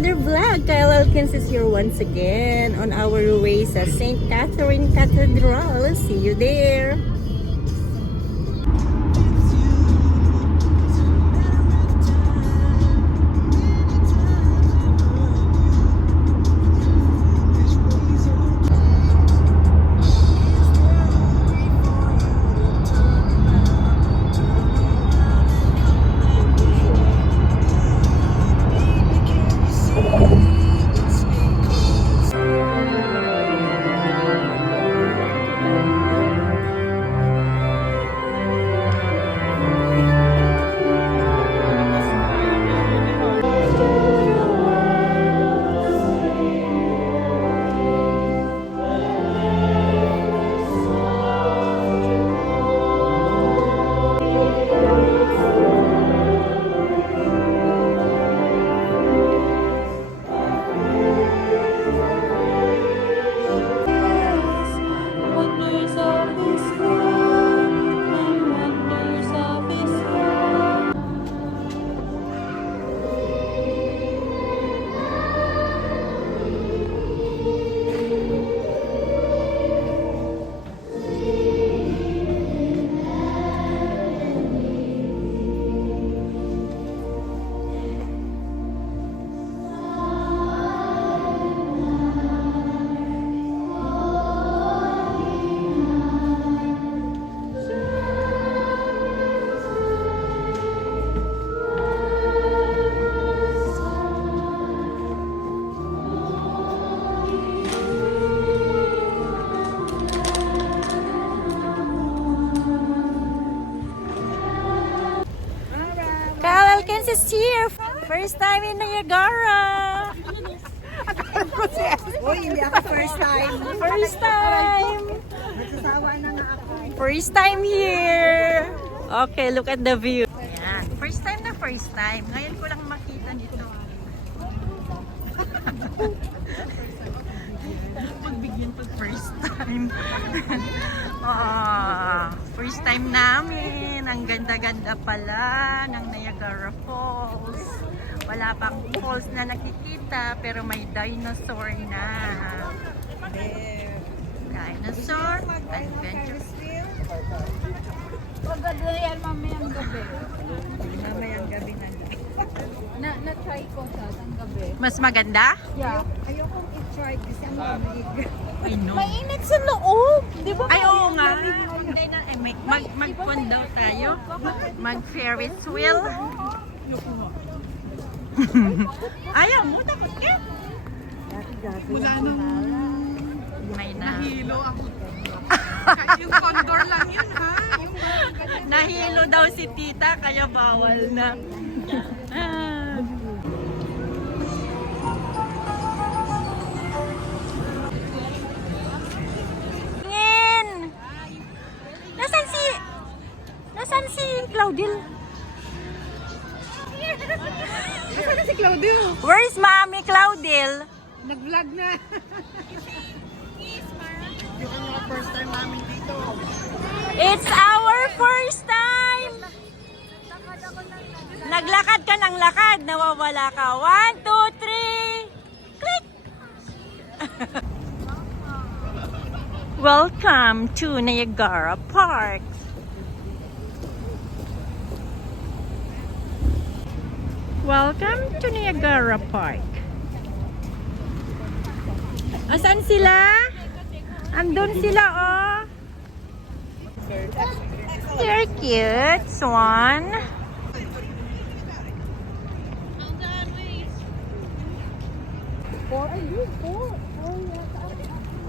another vlog. Kyle Elkins is here once again on our way sa St. Catherine Cathedral. See you there. Kyle Elkins is here. First time in Niagara. Uy, hindi ako first time. First time. Nagsasawa na nga ako. First time here. Okay, look at the view. Ayan. First time na first time. Ngayon ko lang makita nito. Pagbigyan pag first time. First time namin. Ang ganda-ganda pala ng Niagara Falls. Wala pang falls na nakikita pero may dinosaur na. Dinosaur adventure. Pagod na yan mamayang gabi. Mamayang gabi na. Na-try ko sa gabi. Mas maganda? Yeah. Ayokong i-try kasi ang lamig. I know. Mainit sa loob. Di ba? Ay, oo nga. Hindi na, mag-condo tayo. Mag-Ferris wheel. Ayaw mo, dapat ka. Wala nang May na. hilo ako. Yung condor lang yun, ha? Nahilo daw si tita, kaya bawal na. Ah. Tingin! Nasaan si Claudine? Saan na si Claudio? Where is Mommy Claudine? Nag-vlog na. Yung kanyang first time namin dito. It's our first time! Naglakad ka ng lakad, nawawala ka. 1, 2, 3, click! Welcome to Niagara Park. Welcome to Niagara Park. Asan sila? Andun sila, oh. You're cute, Swan.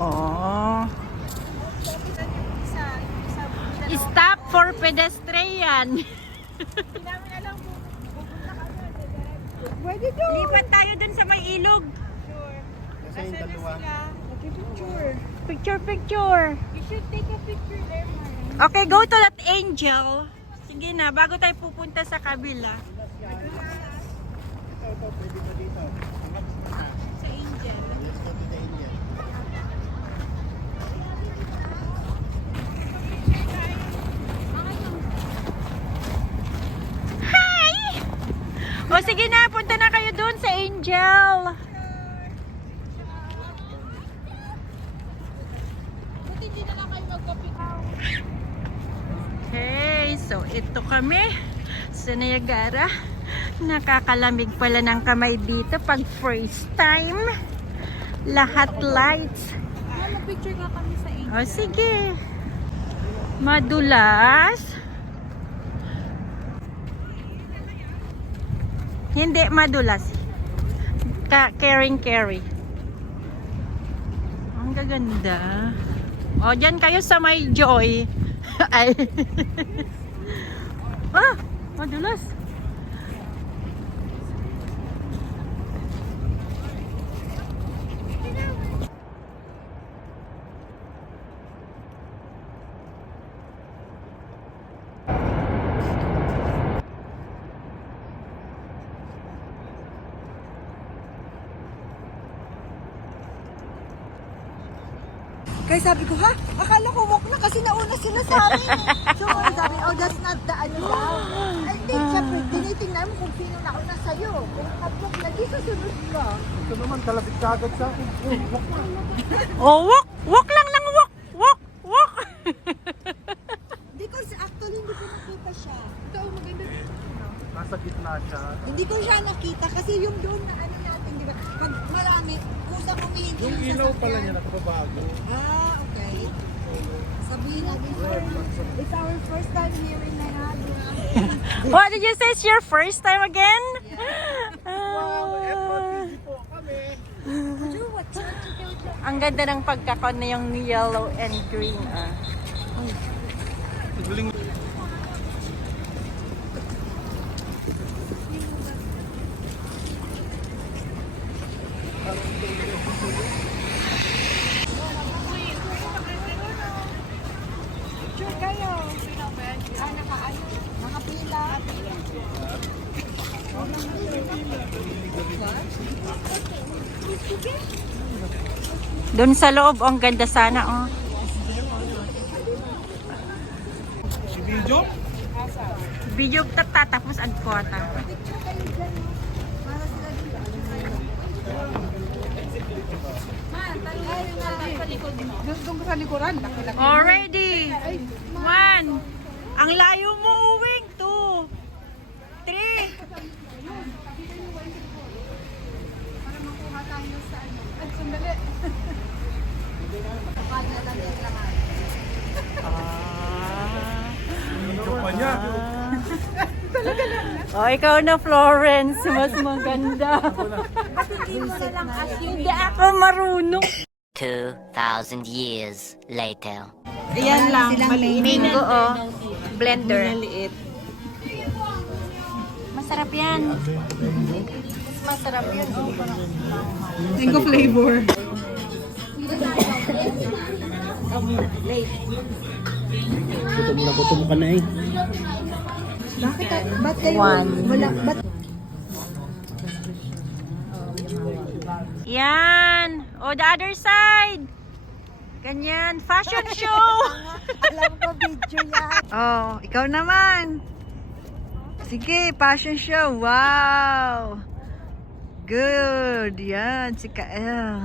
Oh. Stop for pedestrian. Pwede doon. Lipat tayo dun sa may ilog. Kasi yung dalawa. Picture. Picture. You should take a picture there, Mara. Okay, go to that angel. Sige na, bago tayo pupunta sa kabila. Ito, pwede pa dito. Sa Angel. Let's go to the Indian. O sige na, punta na kayo doon sa Angel. Angel! Buti hindi na lang kayo magpapikaw. Okay, so ito kami sa Niagara. Nakakalamig pala ng kamay dito pag first time. Lahat lights. Mag-picture nga kami sa Angel. O sige. Madulas. Hindi madulas. Carry. Ang gaganda. O, dyan kayo sa may Joy. Ay. Ah, madulas. Kaya sabi ko, ha? Akala ko walk na kasi nauna sila sa amin. So, sabi, oh, that's not the ano daw. Ay, hindi, syempre, tinitingnan mo kung sino nauna sa'yo. Kung kapok na, di susunod ka. Ito naman, kalapit ka agad sa akin. Oh, walk! Walk lang ng walk! Walk! Hindi ko, actually, hindi ko nakita siya. Ito, maganda dito. Nasa gitna siya. Hindi ko siya nakita kasi yung doon na ano natin, di ba? Pag marami, kusang humihingi Yung yung ilaw pala sasakyan. niya nakababago. Ah, okay. Sabihin natin, it's our first time here in Niagara. What did you say? It's your first time again? Wow, FRPG po kami. Drew, what's up? Ang ganda ng pagkakon na yung yellow and green. Tigling. Picture kayo. Ah, nakaano? Nakapila. Doon sa loob, ang ganda sana. Oh. Si Bijo? Video tatapos ang kota. Picture kayo dyan. Para sila dito. Doon ko sa likuran. Laki-laki. Already. 1. Ang layo mo uwing. 2. 3. Para makuha tayo sa ano. Ay, sandali. Bijo pa niya. Oh, ikaw na, Florence. Mas maganda. Hindi ako marunong. 2,000 years later. Ayan lang. Mango, oh. Blender. Masarap yan. Masarap yan. Mango flavor. Gutom ka na eh. Ba't kayo? One. Wala, ba't? Yan. O, the other side. Ganyan. Fashion show. Alam ko video yan. Oh, ikaw naman. Sige, fashion show. Wow. Good. Yan, si Kael.